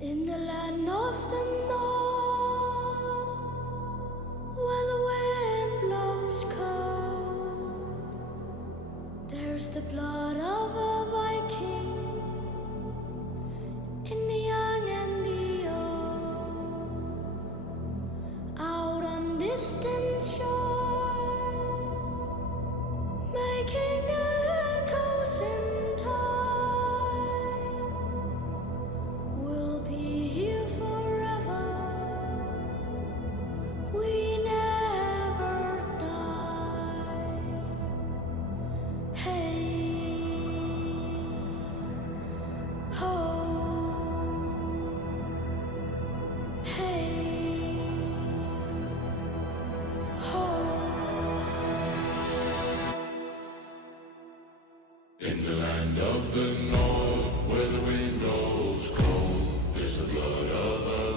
In the land of the north, where the wind blows cold, there's the blood of a Viking in the young and the old. Out on distant shores, making echoes in time. We'll be here forever. We never die. Hey, ho, hey, ho. In the land of the north, where the wind blows cold, there's the blood of a